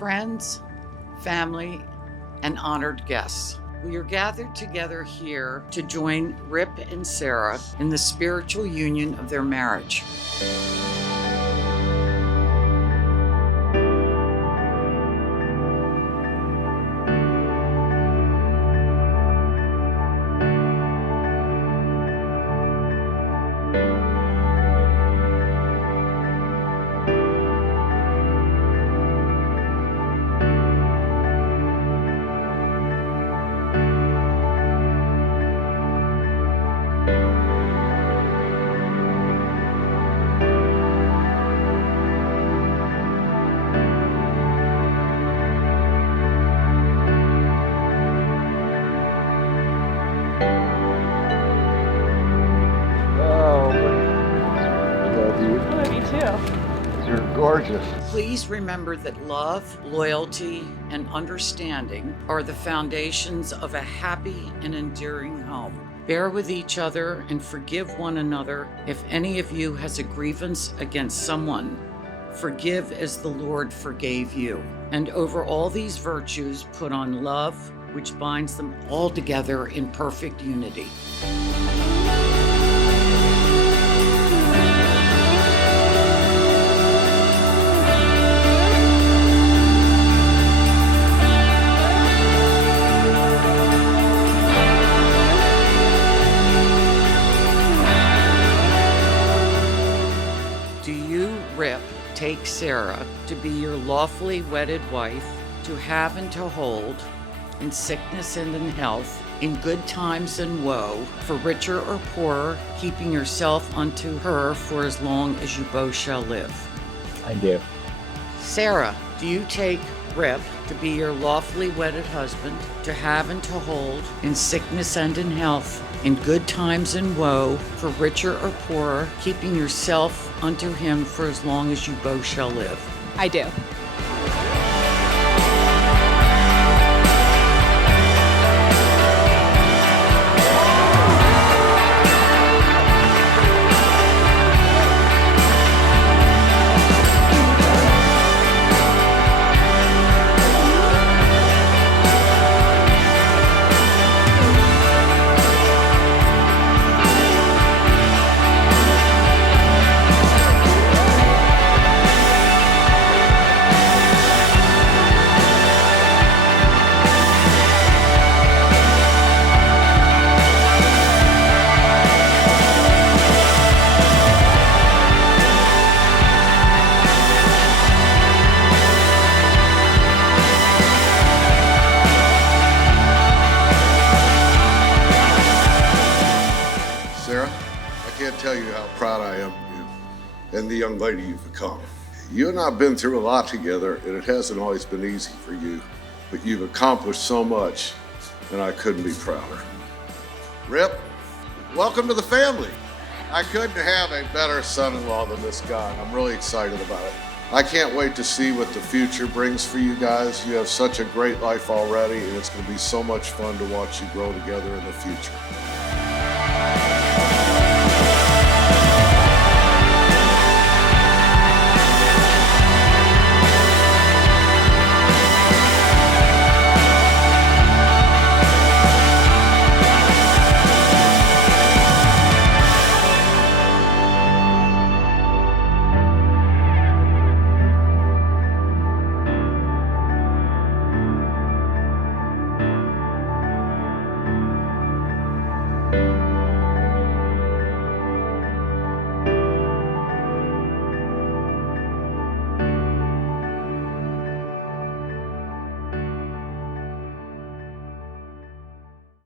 Friends, family, and honored guests, we are gathered together here to join Rip and Sarah in the spiritual union of their marriage. You're gorgeous. Please remember that love, loyalty, and understanding are the foundations of a happy and enduring home. Bear with each other and forgive one another. If any of you has a grievance against someone, forgive as the Lord forgave you. And over all these virtues, put on love, which binds them all together in perfect unity. Do you, Rip, take Sarah to be your lawfully wedded wife, to have and to hold, in sickness and in health, in good times and woe, for richer or poorer, keeping yourself unto her for as long as you both shall live? I do. Sarah, do you take Rip to be your lawfully wedded husband, to have and to hold, in sickness and in health, in good times and woe, for richer or poorer, keeping yourself unto him for as long as you both shall live? I do. Sarah, I can't tell you how proud I am of you and the young lady you've become. You and I have been through a lot together, and it hasn't always been easy for you, but you've accomplished so much, and I couldn't be prouder. Rip, welcome to the family. I couldn't have a better son-in-law than this guy, and I'm really excited about it. I can't wait to see what the future brings for you guys. You have such a great life already, and it's going to be so much fun to watch you grow together in the future.